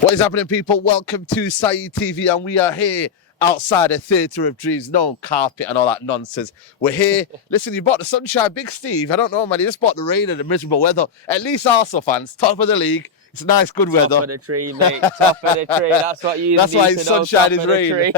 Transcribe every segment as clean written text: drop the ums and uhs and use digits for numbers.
What is happening, people? Welcome to Saeed TV, and we are here outside the Theatre of Dreams. No carpet and all that nonsense. We're here. Listen, you bought the sunshine, Big Steve. I don't know, man. You just bought the rain and the miserable weather. At least Arsenal fans, top of the league. It's nice, good weather. Top of the tree, mate. Top of the tree. That's what you That's need why to sunshine know. is rain.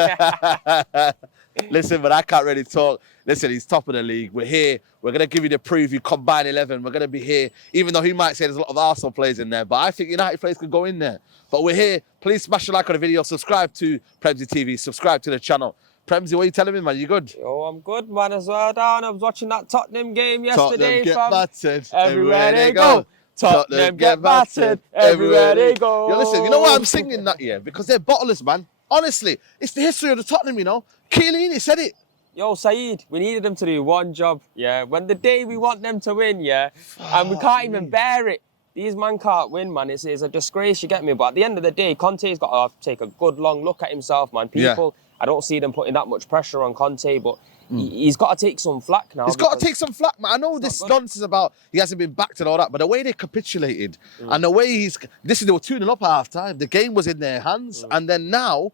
Listen, but I can't really talk. Listen, he's top of the league. We're here. We're going to give you the preview, combined 11. We're going to be here, even though he might say there's a lot of Arsenal players in there, but I think United players could go in there. But we're here. Please smash a like on the video. Subscribe to Premsy TV. Subscribe to the channel. Premsy, what are you telling me, man? You good? Oh, I'm good, man, as well, down. I was watching that Tottenham game yesterday. Tottenham get battered everywhere they go. Tottenham get battered everywhere they go. Yo, listen, you know why I'm singing that, yeah? Because they're bottlers, man. Honestly, it's the history of the Tottenham, you know. Chiellini said it. Yo, Saeed, we needed them to do one job, yeah. When the day we want them to win, yeah, and we can't even bear it. These man can't win, man. It's a disgrace, you get me? But at the end of the day, Conte's got to take a good long look at himself, man. People, I don't see them putting that much pressure on Conte, but he's got to take some flack now. He's got to take some flack, man. I know this nonsense about he hasn't been backed and all that, but the way they capitulated and the way they were 2-0 up at half time. The game was in their hands, and then now,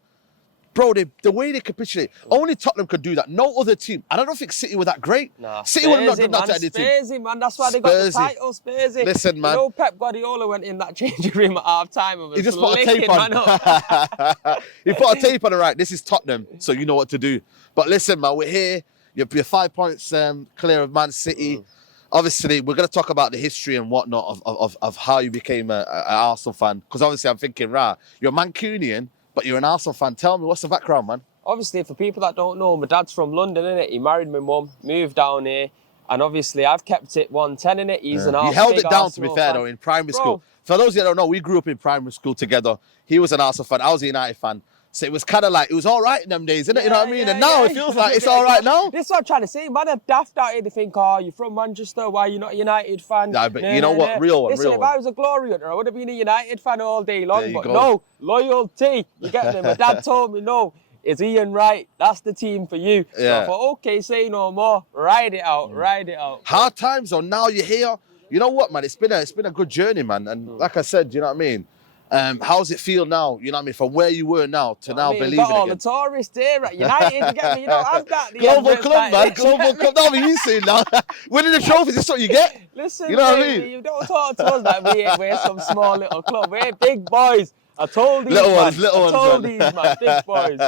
bro, the way they capitulate, only Tottenham could do that. No other team. And I don't think City were that great. Nah, City would have not done that to any team. Spursy, man. That's why they got the title, Spursy. Listen, man. You know, Pep Guardiola went in that changing room at half time and was he just put a tape on. He put a tape on it, right? This is Tottenham, so you know what to do. But listen, man, we're here. You're 5 points clear of Man City. Obviously, we're going to talk about the history and whatnot of how you became an Arsenal fan. Because obviously, I'm thinking, you're a Mancunian, but you're an Arsenal fan. Tell me, what's the background, man? Obviously, for people that don't know, my dad's from London, innit? He married my mum, moved down here, and obviously I've kept it 110, innit? He's an Arsenal fan. He held it down, to be fair, though, in primary school. For those of you that don't know, we grew up in primary school together. He was an Arsenal fan, I was a United fan. So it was kind of like, it was all right in them days, innit? You know what I mean? And now it feels like it's all right now. This is what I'm trying to say. Man, are daft out here. They think, oh, you're from Manchester. Why are you not a United fan? Nah, but you know what? Real one, Listen, real if one. I was a glory hunter, I would have been a United fan all day long. But go. no, loyalty. You get me? My dad told me, no, it's Ian Wright. That's the team for you. So I thought, okay, say no more. Ride it out, ride it out. Hard times, though. Now you're here. You know what, man? It's been a good journey, man. And like I said, you know what I mean? How's it feel now? You know what I mean? From where you were now to now believing got all again. the tourists here at United, you get me? You don't have that. Global club, man. Global club. Now you see now. Winning the trophies, this is what you get. Listen, you know what I mean? You don't talk to us like we're some small little club. We're big boys. I told these little ones, man. These man, big boys.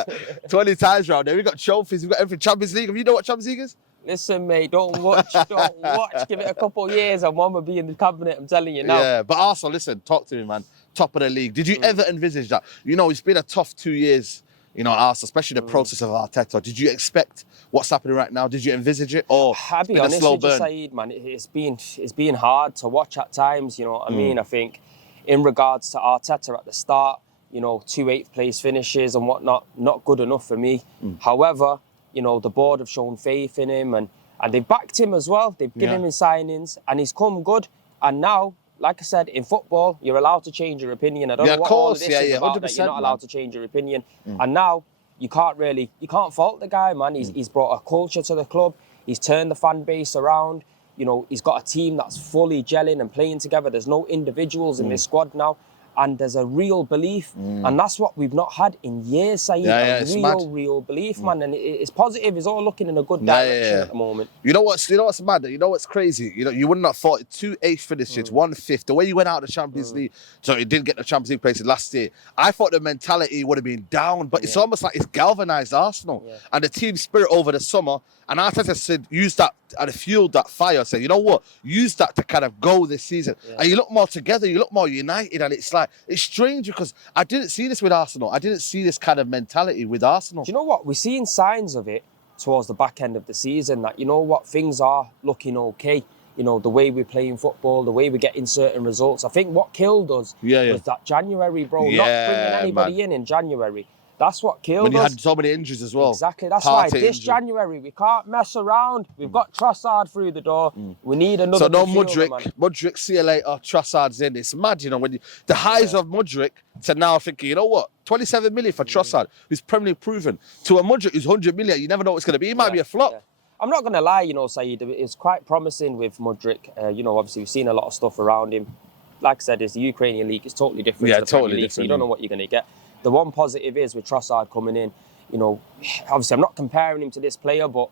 20 times round there. We've got trophies. We've got everything. Champions League. Have you know what Champions League is? Listen, mate, don't watch. Give it a couple of years and one will be in the cabinet, I'm telling you now. Yeah, but Arsenal, listen, talk to me, man. Top of the league. Did you ever envisage that? You know, it's been a tough 2 years, you know, Arsenal, especially the process of Arteta. Did you expect what's happening right now? Did you envisage it? Or I'll be honest with you, Saeed, man, it's been hard to watch at times, you know what I mean? I think in regards to Arteta at the start, you know, 2 8th place finishes and whatnot, not good enough for me. However, you know, the board have shown faith in him and they've backed him as well. They've given him signings and he's come good. And now, like I said, in football, you're allowed to change your opinion. I don't know what all of this is about, that you're not allowed to change your opinion. And now, you can't fault the guy, man. He's brought a culture to the club. He's turned the fan base around. You know, he's got a team that's fully gelling and playing together. There's no individuals in this squad now. And there's a real belief. And that's what we've not had in years, Saeed. Real belief, man. And it's positive. It's all looking in a good direction at the moment. You know what's mad? You know what's crazy? You know, you wouldn't have thought 2 8th finishes, 1 5th. The way you went out of the Champions League, so it didn't get the Champions League places last year. I thought the mentality would have been down, but it's almost like it's galvanised Arsenal. And the team spirit over the summer. And Arteta said, use that and fueled that fire. Said, you know what? Use that to kind of go this season. And you look more together, you look more united. And it's like, it's strange because I didn't see this with Arsenal. I didn't see this kind of mentality with Arsenal. Do you know what? We're seeing signs of it towards the back end of the season that, you know what, things are looking okay. You know, the way we're playing football, the way we're getting certain results. I think what killed us was that January, bro. Not bringing anybody in January. That's what killed us. When you had so many injuries as well. Exactly. That's why this January, we can't mess around. We've got Trossard through the door. We need another. So no Mudryk, see you later, Trossard's in. It's mad, you know, when the highs of Mudryk to now thinking, you know what, 27 million for Trossard, who's Premier League proven, to a Mudryk who's 100 million, you never know what it's going to be. He might be a flop. I'm not going to lie, you know, Saeed, it's quite promising with Mudryk. You know, obviously we've seen a lot of stuff around him. like I said, is the Ukrainian league. It's totally different to the Premier League, so you don't know what you're going to get. The one positive is with Trossard coming in, you know, obviously I'm not comparing him to this player, but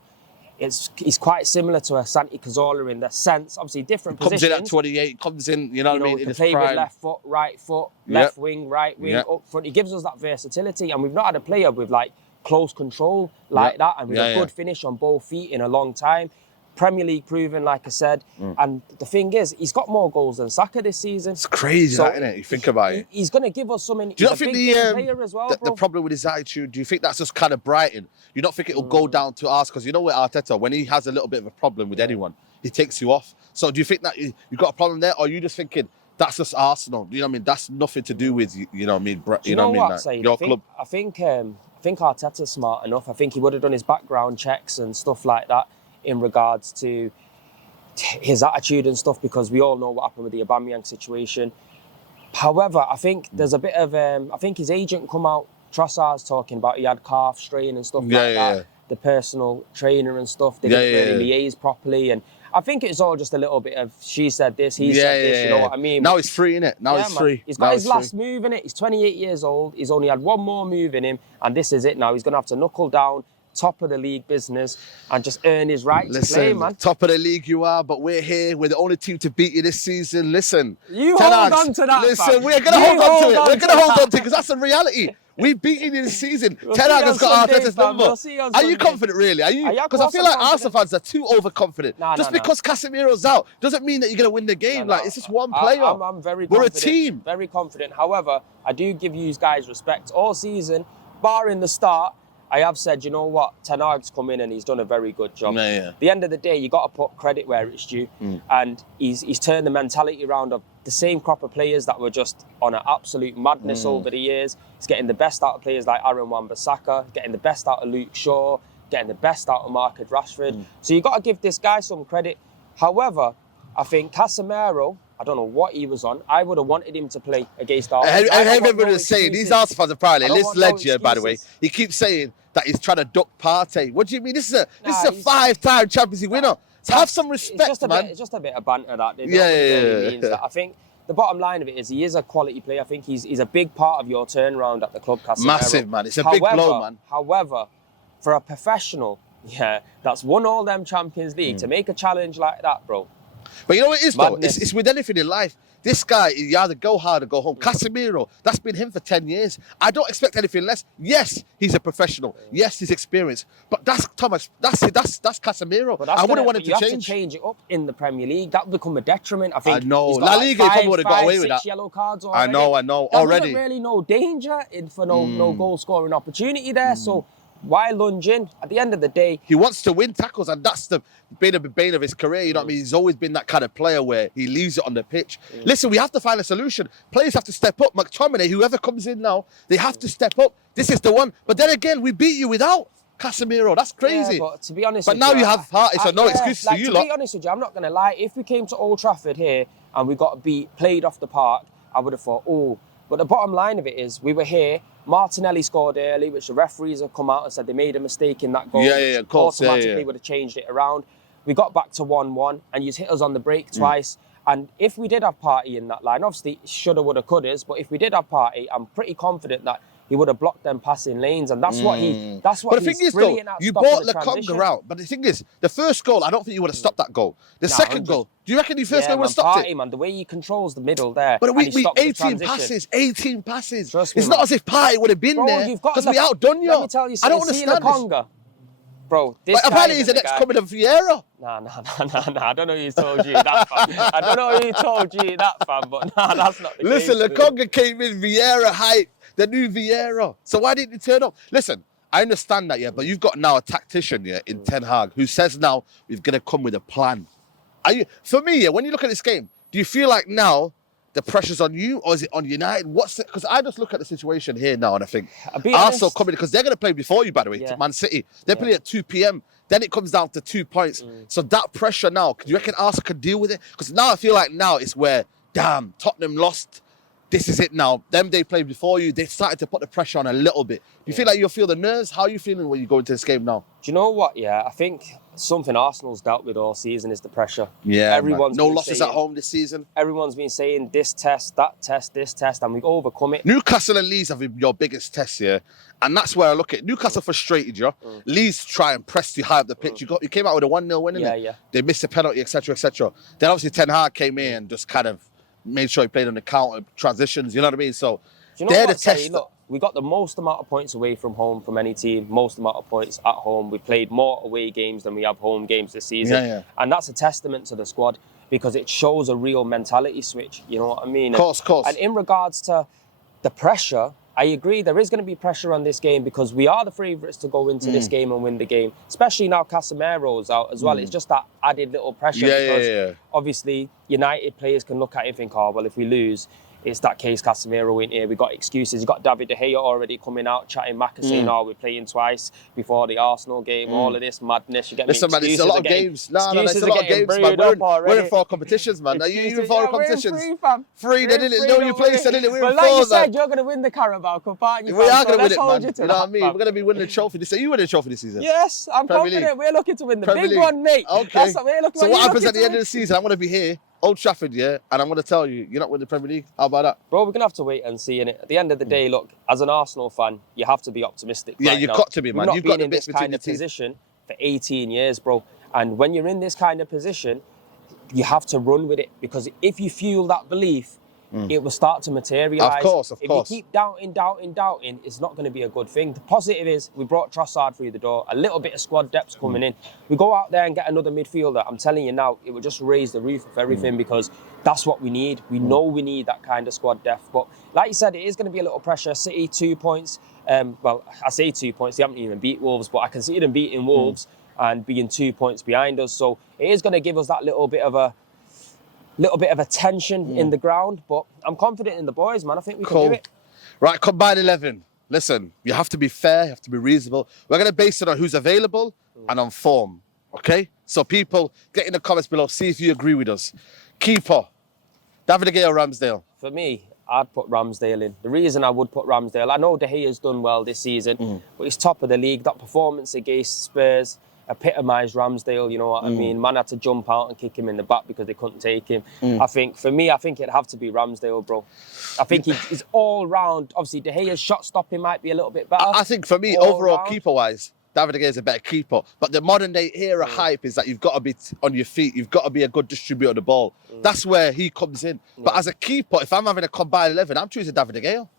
he's quite similar to a Santi Cazorla in the sense, obviously different positions. Comes in at 28, comes in, you know what I mean, in his play prime. with left foot, right foot, left wing, right wing, up front. He gives us that versatility, and we've not had a player with like close control like that, and with a good finish on both feet in a long time. Premier League proven, like I said, and the thing is, he's got more goals than Saka this season. It's crazy, so, isn't it? You think about it. He's going to give us something. Do you not think player as well, the problem with his attitude? Do you think that's just kind of Brighton? You don't think it'll go down to us? Because you know with Arteta, when he has a little bit of a problem with anyone, he takes you off. So do you think that you got a problem there, or are you just thinking that's just Arsenal? You know what I mean? That's nothing to do with you know what I mean? You know what I mean? Like, your club. I think Arteta's smart enough. I think he would have done his background checks and stuff like that in regards to his attitude and stuff, because we all know what happened with the Aubameyang situation. However, I think there's a bit of I think his agent come out, Trossard's talking about he had calf strain and stuff like that. The personal trainer and stuff, they didn't really liaise properly, and I think it's all just a little bit of she said this, he said this, you know what I mean? Now he's free, innit? Now he's free. He's got his last move in it. He's 28 years old. He's only had one more move in him, and this is it now. He's going to have to knuckle down, top of the league business, and just earn his right to play, man. Top of the league you are, but we're here. We're the only team to beat you this season. Listen. You hold on to that, listen, we're going to hold on to it. We're going to hold on to it because that's the reality. We've beaten you this season. Ten Hag has got Arteta's number. Are you confident, really? Are you? Because I feel like Arsenal fans are too overconfident. Just because Casemiro's out doesn't mean that you're going to win the game. Like, it's just one player. I'm very confident. We're a team. Very confident. However, I do give you guys respect all season, barring the start. I have said, you know what, Ten Hag's come in and he's done a very good job. At the end of the day, you got to put credit where it's due, and he's turned the mentality around of the same crop of players that were just on an absolute madness over the years. He's getting the best out of players like Aaron Wan-Bissaka, getting the best out of Luke Shaw, getting the best out of Marcus Rashford. So you got to give this guy some credit. However, I think Casemiro, I don't know what he was on. I would have wanted him to play against Arsenal. Everybody was saying, these Arsenal fans are probably, Liz Ledger, by the way, he keeps saying that he's trying to duck Partey. What do you mean? This is a five-time Champions League winner. So have some respect, man. It's just a bit of banter, that. Means that. I think the bottom line of it is he is a quality player. I think he's a big part of your turnaround at the club, Casemiro. Massive, man. It's a big blow, man. However, for a professional, that's won all them Champions League, to make a challenge like that, bro. But you know what it is, though? It's with anything in life. This guy, you either go hard or go home. Casemiro, that's been him for 10 years. I don't expect anything less. Yes, he's a professional. Yes, he's experienced. But that's Casemiro. I wouldn't want him to change. You have to change it up in the Premier League. That would become a detriment. I think. I know. La Liga, he probably would have got away with that. 6 yellow cards already. I know. There already. wasn't really no danger for no goal scoring opportunity there. So why lunge in? At the end of the day, he wants to win tackles, and that's the bane of his career. You know what I mean? He's always been that kind of player where he leaves it on the pitch. Listen, we have to find a solution. Players have to step up. McTominay, whoever comes in now, they have to step up. This is the one. But then again, we beat you without Casemiro. That's crazy. Yeah, but to be honest, now you have heart. It's no excuse for you, To be honest with you, I'm not going to lie. If we came to Old Trafford here and we got played off the park, I would have thought, oh. But the bottom line of it is, we were here. Martinelli scored early, which the referees have come out and said they made a mistake in that goal. Of course. Automatically would have changed it around. We got back to 1-1, and you hit us on the break twice. And if we did have Partey in that line, obviously shoulda, woulda, couldas. But if we did have Partey, I'm pretty confident that he would have blocked them passing lanes, and that's what he. That's what. But the thing is, though, you bought Lokonga out. But the thing is, the first goal, I don't think you would have stopped that goal. The second goal, do you reckon the first goal would have stopped it? Man, the way he controls the middle there. But we 18 passes. It's not as if Partey would have been there because we outdone you. Let me tell you something. I don't understand this. Bro, this guy apparently he's the next coming of Vieira. Nah. I don't know who told you that, fam. I don't know who told you that, fam. But that's not the case. Listen, Lokonga came in, Vieira hype, the new Vieira. So why didn't he turn up? Listen, I understand that, but you've got now a tactician, in Ten Hag, who says now we're going to come with a plan. For me, when you look at this game, do you feel like now the pressure's on you, or is it on United? Because I just look at the situation here now and I think Arsenal coming, because they're going to play before you, by the way, to Man City. They're playing at 2 p.m. Then it comes down to 2 points. So that pressure now, do you reckon Arsenal can deal with it? Because now I feel like now it's where, damn, Tottenham lost. this is it now. Them they played before you, they started to put the pressure on a little bit. You feel like you'll feel the nerves? How are you feeling when you go into this game now? Do you know what? Yeah, I think something Arsenal's dealt with all season is the pressure. Yeah, everyone's no losses at home this season. Everyone's been saying this test, that test, this test, and we've overcome it. Newcastle and Leeds have been your biggest test, yeah? And that's where I look at it. Newcastle frustrated you. Leeds try and press you high up the pitch. You came out with a 1-0 win, innit? Yeah. They missed a penalty, etc., etc. Then obviously Ten Hag came in and just kind of made sure he played on the counter transitions, you know what I mean? So they're the test. Look, we got the most amount of points away from home from any team, most amount of points at home. We played more away games than we have home games this season. Yeah. And that's a testament to the squad because it shows a real mentality switch, you know what I mean? Of course. And in regards to the pressure, I agree there is going to be pressure on this game because we are the favourites to go into this game and win the game, especially now Casemiro's out as well. It's just that added little pressure because obviously United players can look at it and think, oh, well, if we lose, it's that case Casemiro in here. We got excuses. You got David De Gea already coming out chatting back and saying, "Oh, we're playing twice before the Arsenal game." All of this madness. You get Listen, man, it's a lot of games. No, it's a lot of games, man. We're in 4 competitions, man. Are you in 4 competitions? Three. They didn't know you played, so didn't we? But like you said, you're going to win the Carabao Cup, aren't you? We are going to win it, man. You know what I mean? We're going to be winning the trophy this season. You winning the trophy this season? Yes, I'm confident. We're looking to win the big one, mate. Okay. That's what we're looking. So what happens at the end of the season? I'm going to be here, Old Trafford, yeah, and I'm going to tell you, you're not winning the Premier League. How about that? Bro, we're going to have to wait and see. And at the end of the day, look, as an Arsenal fan, you have to be optimistic. Yeah, right you've now. got to be, man. You've got been in this kind of position for 18 years, bro. And when you're in this kind of position, you have to run with it because if you fuel that belief, it will start to materialise. Of course. If you keep doubting, it's not going to be a good thing. The positive is we brought Trossard through the door, a little bit of squad depth coming in. We go out there and get another midfielder. I'm telling you now, it will just raise the roof of everything because that's what we need. We know we need that kind of squad depth. But like you said, it is going to be a little pressure. City 2 points. Well, I say 2 points. They haven't even beat Wolves, but I can see them beating Wolves and being 2 points behind us. So it is going to give us that little bit of a tension in the ground, but I'm confident in the boys, man. I think we can do it. Right, combined 11. Listen, you have to be fair, you have to be reasonable. We're going to base it on who's available and on form, okay? So people, get in the comments below, see if you agree with us. Keeper, David De Gea or Ramsdale? For me, I'd put Ramsdale in. The reason I would put Ramsdale, I know De Gea's done well this season, but he's top of the league. That performance against Spurs epitomised Ramsdale, you know what I mean? Man had to jump out and kick him in the back because they couldn't take him. I think, for me, it'd have to be Ramsdale, bro. I think he's all round. Obviously, De Gea's shot stopping might be a little bit better. I think for me, overall, keeper-wise, David De Gea is a better keeper. But the modern day era hype is that you've got to be on your feet. You've got to be a good distributor of the ball. That's where he comes in. But as a keeper, if I'm having a combined 11, I'm choosing David De Gea.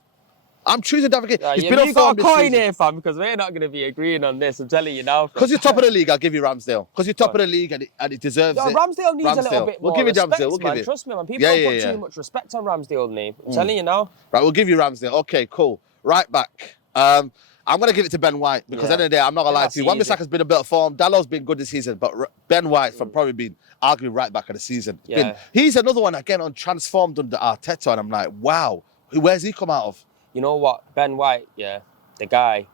I'm choosing David De Gea. You've got a coin here, fam, because we're not going to be agreeing on this. I'm telling you now. Because you're top of the league, I'll give you Ramsdale. Because you're top of the league and it deserves it. Ramsdale needs a little bit more respect, man. Trust me, man. People don't put too much respect on Ramsdale's name. I'm telling you now. Right, we'll give you Ramsdale. Okay, cool. Right back. I'm going to give it to Ben White because at the end of the day, I'm not going to lie to you. Wan-Bissaka's been a bit of form. Dallow's been good this season, but Ben White's probably been arguably right back of the season. He's another one, again, on transformed under Arteta, and I'm like, wow, where's he come out of? You know what? Ben White, the guy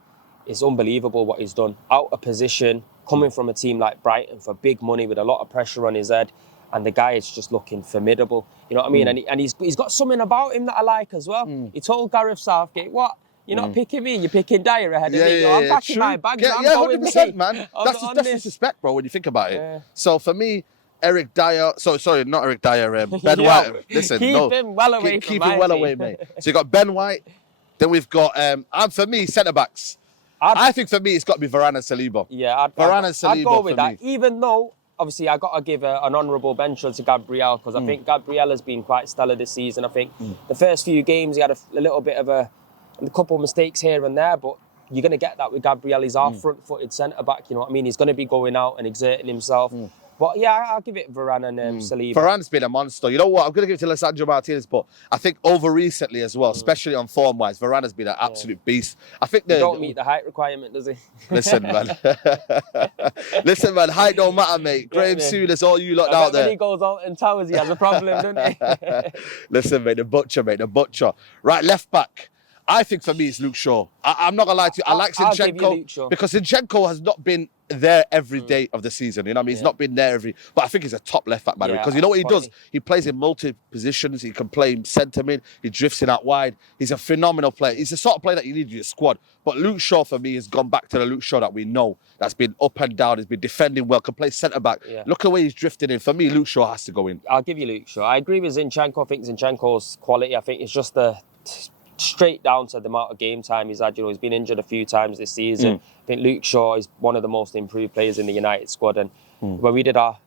is unbelievable what he's done. Out of position, coming from a team like Brighton for big money with a lot of pressure on his head, and the guy is just looking formidable. You know what I mean? And he's got something about him that I like as well. He told Gareth Southgate, what? You're not picking me, you're picking Dyer ahead of me. I'm packing my bags, I'm going 100%, man. That's disrespect, bro, when you think about it. So for me, Eric Dyer, sorry, not Eric Dyer, Ben White. Listen, keep him well away from Keep him well away, mate. So you got Ben White, then we've got, and for me, centre-backs. I think for me, it's got to be Varane and Saliba. Yeah, Varane and Saliba. I'd go with that, even though, obviously, I got to give an honourable mention to Gabriel, because I think Gabriel has been quite stellar this season. I think the first few games, he had a little bit of a couple of mistakes here and there, but you're going to get that with Gabriel. He's our front-footed centre-back, you know what I mean? He's going to be going out and exerting himself. But yeah, I'll give it Varane and Saliba. Varane's been a monster. You know what? I'm going to give it to Lisandro Martinez, but I think over recently as well, especially on form-wise, Varane has been an absolute beast. I think he don't meet the height requirement, does he? Listen, man. Listen, man. Height don't matter, mate. Graham Souness, all you lot out there. When he goes out and towers, he has a problem, doesn't he? Listen, mate. The butcher. Right, left back. I think for me it's Luke Shaw. I'm not going to lie to you. I like Zinchenko because Zinchenko has not been there every day of the season. You know what I mean? He's not been there every... But I think he's a top left back, man. Because you know what he does? He plays in multi-positions. He can play centre mid. He drifts in out wide. He's a phenomenal player. He's the sort of player that you need in your squad. But Luke Shaw, for me, has gone back to the Luke Shaw that we know. That's been up and down. He's been defending well. Can play centre-back. Yeah. Look at the way he's drifting in. For me, Luke Shaw has to go in. I'll give you Luke Shaw. I agree with Zinchenko. I think Zinchenko's quality. I think it's just the... straight down to the amount of game time he's had. You know, he's been injured a few times this season. I think Luke Shaw is one of the most improved players in the United squad. And when we did our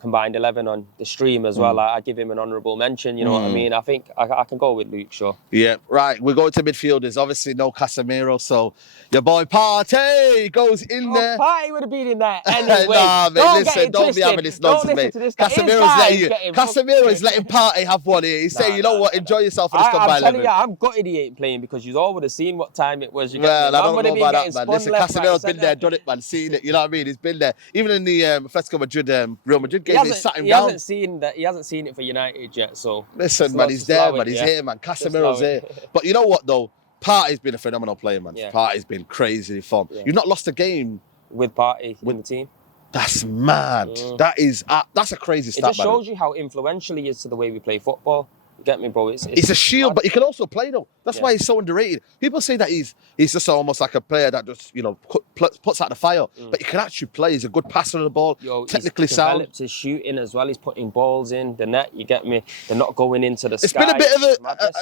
combined 11 on the stream as well, I give him an honourable mention. You know what I mean? I think I can go with Luke Shaw. Yeah, right. We're going to midfielders. Obviously, no Casemiro. So your boy Partey goes in there. Partey would have been in there anyway. Nah, mate, don't be having this nonsense, mate. Casemiro is letting Partey have one here. He's saying, you know what, enjoy yourself for this combined 11. I'm telling you, I'm gutted he ain't playing because you all would have seen what time it was. Well, I don't know about that, man. Listen, Casemiro's been there, done it, man. Seen it. You know what I mean? He's been there. Even in the Atletico Madrid, Real Madrid game, he sat him down. He hasn't seen it for United yet, so... Listen, man, he's there, man. He's here, man. Casemiro's here. But you know what, though? Partey's been a phenomenal player, man. Yeah. Partey's been crazy form. Yeah. You've not lost a game... with Partey in the team. That's mad. That's a crazy stat, man. It just shows you how influential he is to the way we play football. You get me, bro? It's a shield, but he can also play, though. That's why he's so underrated. People say that he's just almost like a player that just, you know, puts out the fire. But he can actually play. He's a good passer of the ball, technically sound. He's developed his shooting as well. He's putting balls in the net. You get me? They're not going into the sky. It's been a bit of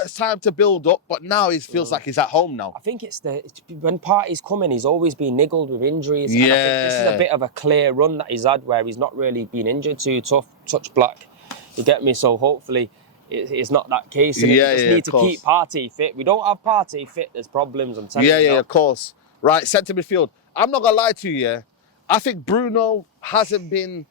a time to build up, but now he feels like he's at home now. I think when Partey's coming, he's always been niggled with injuries. Yeah. And I think this is a bit of a clear run that he's had where he's not really been injured too tough, touch black. You get me? So hopefully... it's not that case. And we just need to keep Partey fit. We don't have Partey fit. There's problems. I'm telling you. Yeah, of course. Right, centre midfield. I'm not gonna lie to you. Yeah, I think Bruno hasn't been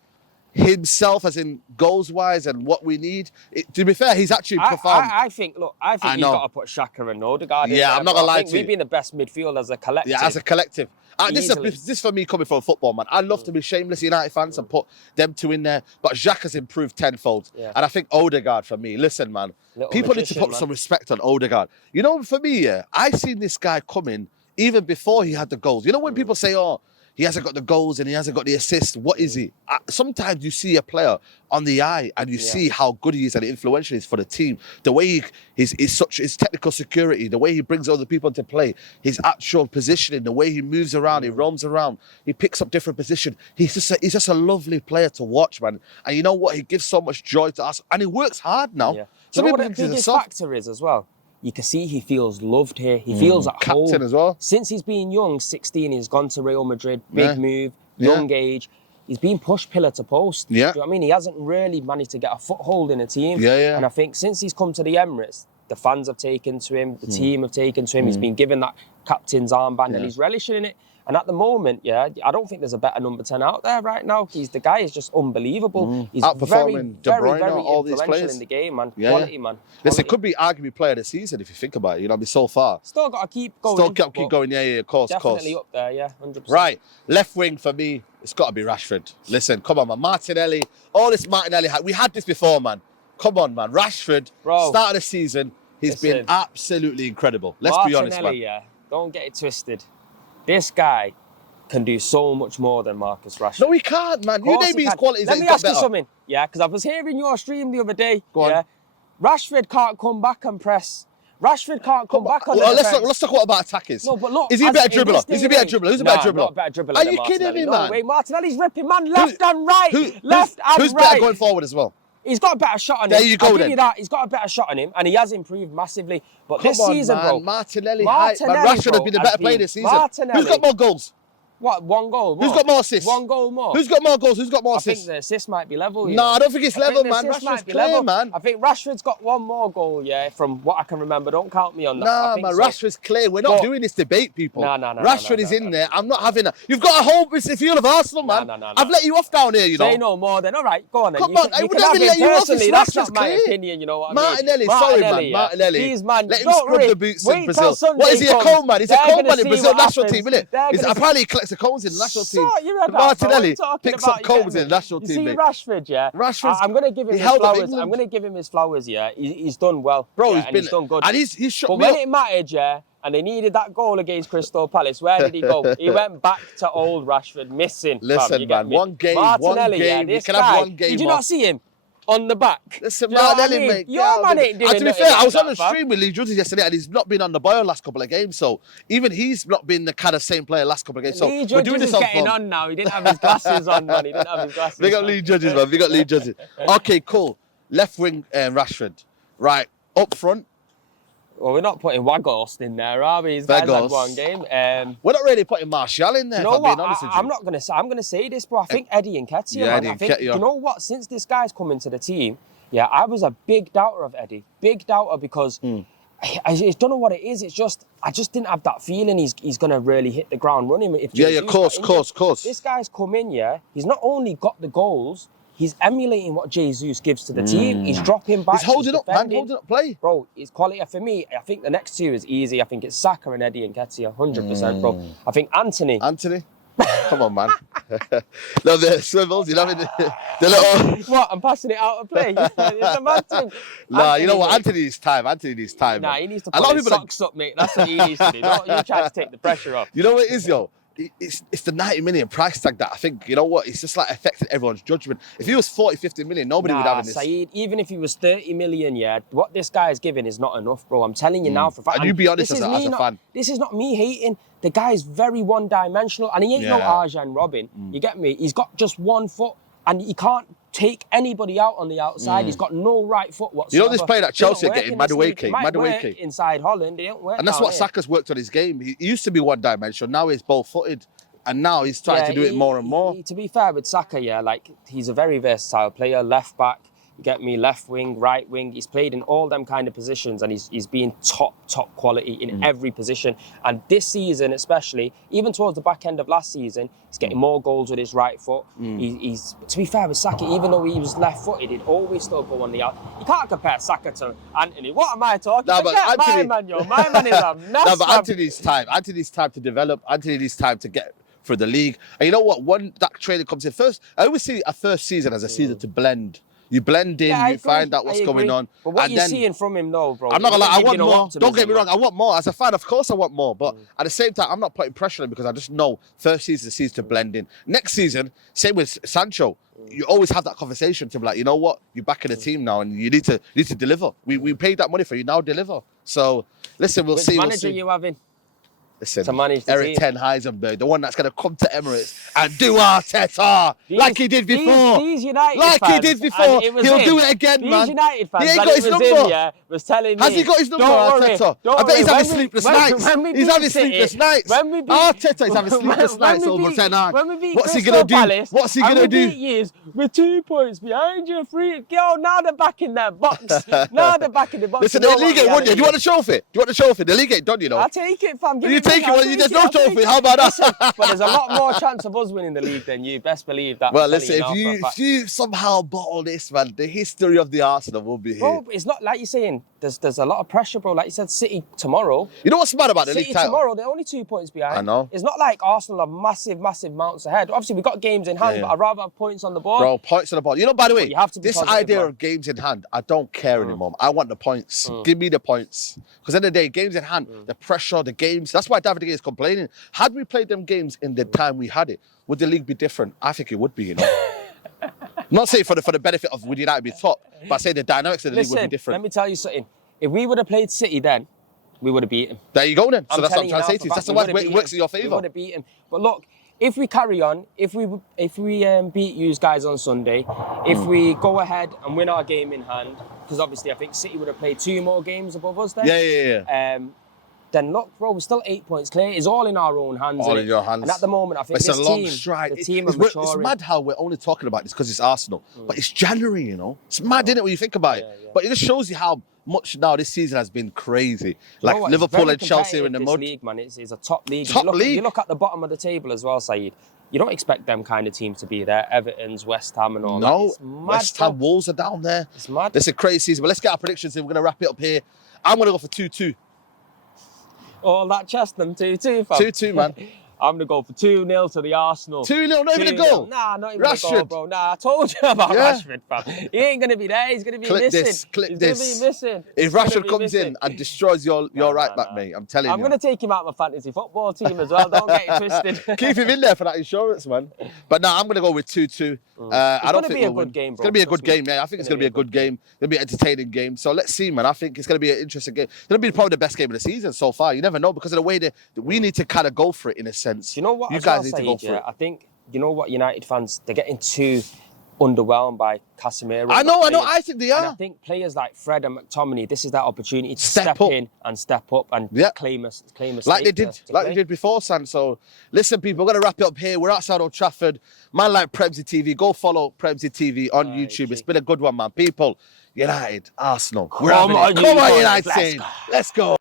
himself, as in goals wise, and what we need. To be fair, he's actually performed. I think you've got to put XHAKA and Odegaard in there. I'm not gonna lie to you. We've been the best midfield as a collective. Yeah, as a collective. This for me coming from football, man. I love to be shameless United fans and put them two in there, but XHAKA's improved tenfold. Yeah. And I think Odegaard, for me, listen, man, people need to put some respect on Odegaard. You know, for me, I seen this guy coming even before he had the goals. You know when people say, oh, he hasn't got the goals and he hasn't got the assists, what is he? Sometimes you see a player on the eye and you see how good he is and influential he is for the team. The way his technical security, the way he brings other people into play, his actual positioning, the way he moves around, he roams around, he picks up different positions. He's just a lovely player to watch, man. And you know what? He gives so much joy to us and he works hard now. Yeah. You know what the biggest factor is as well? You can see he feels loved here. He feels at home. Captain as well. Since he's been young, 16, he's gone to Real Madrid. Big move, young age. He's been pushed pillar to post. Yeah. Do you know what I mean? He hasn't really managed to get a foothold in a team. Yeah. And I think since he's come to the Emirates, the fans have taken to him, the team have taken to him. He's been given that captain's armband and he's relishing in it. And at the moment, I don't think there's a better number 10 out there right now. The guy is just unbelievable. He's outperforming De Bruyne, very all these influential players in the game, man. Quality, man. Listen, it could be arguably player of the season if you think about it. You know, so far. Still got to keep going. Still got to keep going. Yeah, of course, definitely up there. Yeah, 100%. Right, left wing for me, it's got to be Rashford. Listen, come on, man. Martinelli, all this Martinelli. We had this before, man. Come on, man. Rashford, start of the season, he's been absolutely incredible. Let's be honest, man. Yeah, don't get it twisted. This guy can do so much more than Marcus Rashford. No, he can't, man. You name his qualities. Let me ask you something. Yeah, because I was hearing your stream the other day. Go on. Rashford can't come back and press. Rashford can't come back on the defense. Let's talk about attackers. No, but look, is he a better dribbler? Is he a better dribbler? Who's a better dribbler? Not a better dribbler. Are you kidding me, man? No way. Martinelli's ripping, man. Left and right. Who's better going forward as well? He's got a better shot on him. There you go, I'll give you that. He's got a better shot on him, and he has improved massively. But this season, bro, Martinelli, Rashford has been the better player this season. Who's got more goals? What, one goal? Who's got more assists? One goal more. Who's got more goals? Who's got more assists? I think the assist might be level. No, I don't think it's level, man. Rashford's clear, man. I think Rashford's got one more goal, from what I can remember. Don't count me on that. Nah, man, Rashford's clear. We're not doing this debate, people. No. Rashford is in there. I'm not having that. You've got a whole midfield of Arsenal, man. No. I've let you off down here, you know. Say no more then. All right, go on then. Come on, I would never let you off. That's not my opinion, you know what I mean? Martinelli, sorry, man. Martinelli. Let him scrub the boots in Brazil. What is he, a cone man? He's a cone man in Brazil national team, isn't it? Apparently he collects the cones in the national team. Martinelli picks up cones in the national team. You see Rashford, Rashford. I'm going to give him his flowers. I'm going to give him his flowers, He's done well. Bro, he's done good. And he's shot me up. But when it mattered, and they needed that goal against Crystal Palace. Where did he go? He went back to old Rashford, missing. Listen, man, one game, This you can guy, have one game did you off. not see him on the back? Listen, Do you know what I Martinelli, mean? mate. Your man ain't doing and to be nothing fair, like I was on that, the fam. stream with Lee Judges yesterday, and he's not been on the boil last couple of games. So even he's not been the kind of same player last couple of games. So Lee we're Judges doing this is on getting fun. on now. He didn't have his glasses on, man. He didn't have his glasses Big up on. Lee Judges, man. Big up Lee Judges. Okay, cool. Left wing, Rashford. Right, up front. Well, we're not putting Waghorst in there, are we? These guys had one game. We're not really putting Martial in there, You know if I'm what? being honest with you. I'm not gonna say. I'm gonna say this, bro. I think Eddie Nketiah, Yeah, man. Eddie I think, Nketiah. you know what? Since this guy's come into the team, yeah, I was a big doubter of Eddie. Big doubter because I don't know what it is. It's just I just didn't have that feeling he's gonna really hit the ground running. If Yeah, of course. This guy's come in, yeah. He's not only got the goals. He's emulating what Jesus gives to the team. He's dropping back. He's holding up, man. defending. Holding up play. Bro, it's quality. For me, I think the next two is easy. I think it's Saka and Eddie Nketiah, 100%, bro. I think Anthony. Come on, man. No, the swivels, you know, the little... What? I'm passing it out of play. It's a mad thing. Nah, you know what? Anthony Anthony needs time. Nah, man. he needs to A lot put of his people socks up, mate. That's what he needs to do. Don't you try to take the pressure off. You know what it is, yo? It's the 90 million price tag that I think, you know what, it's just like affected everyone's judgment. If he was 40, 50 million, nobody would have this. Saeed, even if he was 30 million, yeah, what this guy is giving is not enough, bro. I'm telling you now for a fact. And you be honest as a fan. This is not me hating. The guy is very one-dimensional, and he ain't no Arjen Robin. You get me? He's got just one foot, and he can't take anybody out on the outside. He's got no right foot whatsoever. You know this player that Chelsea are They don't getting, work in this league. Madueke. Inside Holland, they don't work. And that's down what here. Saka's worked on his game. He used to be one-dimensional, now he's both-footed. And now he's trying to do it more and more. To be fair with Saka, yeah, like he's a very versatile player, left back, you get me, left wing, right wing. He's played in all them kind of positions and he's been top quality in every position. And this season especially, even towards the back end of last season, he's getting more goals with his right foot. He's to be fair with Saka, even though he was left-footed, he'd always still go on the out. You can't compare Saka to Anthony. What am I talking about? My man is a mess. No, but Anthony's time to develop. Anthony's time to get for the league. And you know what? When that training comes in first, I always see a first season as a season to blend. You blend in, you find out what's going on. But what you're seeing from him though, bro. I'm not gonna lie, I want more. Don't get me wrong, I want more. As a fan, of course I want more. But at the same time, I'm not putting pressure on him because I just know first season is the season to blend in. Next season, same with Sancho. You always have that conversation to be like, you know what, you're back in the team now and you need to deliver. We paid that money for you, now deliver. So listen, we'll see. Which manager you having? Listen, to manage the Eric team. Ten Heisenberg, the one that's going to come to Emirates and do Arteta like he did before. These United like fans, he did before. He'll do it again, these man. United fans, he ain't that got it his was number. him, yeah, was telling me. Has he got his number, Arteta? I bet he's having sleepless nights. He's having sleepless nights. Arteta is having sleepless nights over Ten Hag. What's he going to do? What's he going to do? Years, we're 2 points behind you, free. Yo, now they're back in that box. Now they're back in the box. Listen, the league ain't won yet. Do you want the trophy? Do you want the trophy? The league ain't done, you know. I'll take it, fam. You take it. There's no trophy. How about that? But there's a lot more chance of us winning the league than you. Best believe that. Well, listen, if you somehow bottle this, man, the history of the Arsenal will be here. Bro, it's not like you're saying. There's a lot of pressure, bro. Like you said, City tomorrow. You know what's mad about the City league title? tomorrow, they're only 2 points behind. I know. It's not like Arsenal are massive mounts ahead. Obviously, we've got games in hand, but I'd rather have points on the board. Bro, points on the board. You know, by the way, you have to be this positive, idea man. of games in hand, I don't care anymore. I want the points. Give me the points. Because at the end of the day, games in hand, the pressure, the games. That's why David De Gea is complaining. Had we played them games in the time we had it, would the league be different? I think it would be, you know. Not saying for the benefit of would United be top, but I say the dynamics of the league would be different. Let me tell you something. If we would have played City then, we would have beat him. There you go then. So that's what I'm trying to say to you. For That's fact, why it works in your We favour. would have beat him. But look, if we carry on, if we beat you guys on Sunday, if we go ahead and win our game in hand, because obviously I think City would have played 2 more games above us then. Yeah. Then look, bro, we're still 8 points clear. It's all in our own hands. All in your hands. And at the moment, I think It's this a long team, stride. the team It's are maturing. It's mad how we're only talking about this because it's Arsenal. But it's January, you know. It's mad, isn't it, when you think about it? Yeah. But it just shows you how much now this season has been crazy. You know Like what? Liverpool It's and very Chelsea are in the competitive, mud. this league, man. It's a top league. Top league. You look at the bottom of the table as well, Saeed. You don't expect them kind of teams to be there. Everton's, West Ham and all that. No, It's mad, West Ham, bro. Wolves are down there. It's mad. It's a crazy season. But let's get our predictions in. We're going to wrap it up here. I'm going to go for 2-2. All that chest, them 2-2, fam. 2-2, man. I'm going to go for 2-0 to the Arsenal. 2-0, not even a 2-0. goal. Nah, not even a Rashford. goal, bro. Nah, I told you about Yeah. Rashford, fam. He ain't going to be there. He's going to be Clip missing. this, clip He's this. going to be missing. If He's gonna Rashford be comes missing. in and destroys your right back, mate, I'm telling I'm you. going to take him out of my fantasy football team as well. Don't get it twisted. Keep him in there for that insurance, man. But no, I'm going to go with 2-2. I don't think we'll win. Game, It's going to be a good game, yeah. I think it's going to be a good game. It's going to be an entertaining game. So let's see, man. I think it's going to be an interesting game. It's going to be probably the best game of the season so far. You never know because of the way that we need to kind of go for it in a sense. You know what? You guys need to go for it. I think, you know what, United fans, they're getting too underwhelmed by Casemiro. I know. I think they are. And I think players like Fred and McTominay, this is that opportunity to step in and step up and claim a like they did before, Sam. So listen, people, we're gonna wrap it up here. We're outside Old Trafford. Man like Premsy TV. Go follow Premsy TV on YouTube. It's been a good one, man. People, United, Arsenal. Come on, United. Let's go.